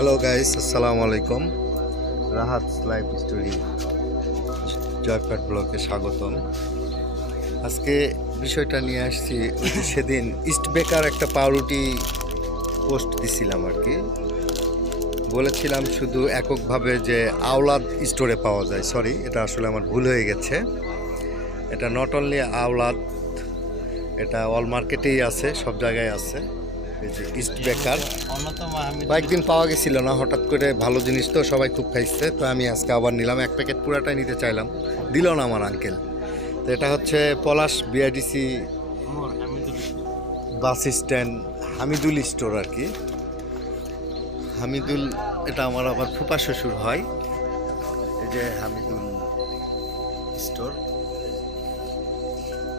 Hello guys, আসসালামু আলাইকুম। Rahat life story Joypurhat ব্লকে স্বাগতম। আজকে বিষয়টা নিয়ে আসছি, ওই যে সেদিন ইস্ট বেকার একটা পাউরুটি পোস্ট দিছিলাম আর কি। বলেছিলাম শুধু এককভাবে যে আওলাদ স্টোরে পাওয়া যায়। সরি, এটা আসলে আমার ভুল হয়ে গেছে। এটা নট অনলি আওলাদ, এটা অল মার্কেটেই আছে, সব জায়গায় আছে। এই যে ইস্ট বেকার কয়েকদিন পাওয়া গেছিল না, হঠাৎ করে ভালো জিনিস তো সবাই খুব খাইছে, তো আমি আজকে আবার নিলাম। এক প্যাকেট পুরাটাই নিতে চাইলাম, দিল না আমার আঙ্কেল। তো এটা হচ্ছে Palash BIDC bus stand Hamidul store আর কি। হামিদুল, এটা আমার আবার ফুপা শ্বশুর হয়। এই যে হামিদুল স্টোর,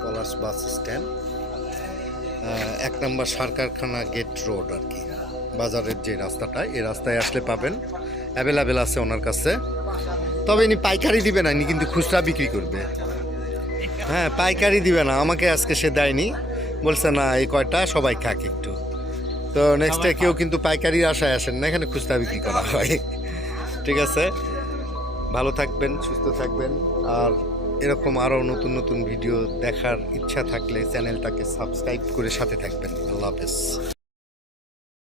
পলাশ বাস স্ট্যান্ড, 1 নম্বর সার কারখানা গেট রোড আর কি। বাজারের যে রাস্তাটা, এই রাস্তায় আসলে পাবেন। অ্যাভেলেবেল আছে ওনার কাছে, তবে ইনি পাইকারি দিবে না, ইনি কিন্তু খুচরা বিক্রি করবে। হ্যাঁ, পাইকারি দিবে না, আমাকে আজকে সে দেয়নি, বলছে না এই কয়টা সবাই খাক একটু। তো নেক্সটে কেউ কিন্তু পাইকারির আশায় আসেন না, এখানে খুচরা বিক্রি করা হয়। ঠিক আছে, ভালো থাকবেন, সুস্থ থাকবেন। আর এরকম আরও নতুন নতুন ভিডিও দেখার ইচ্ছা থাকলে চ্যানেলটাকে সাবস্ক্রাইব করে সাথে থাকবেন। আল্লাহ হাফেজ।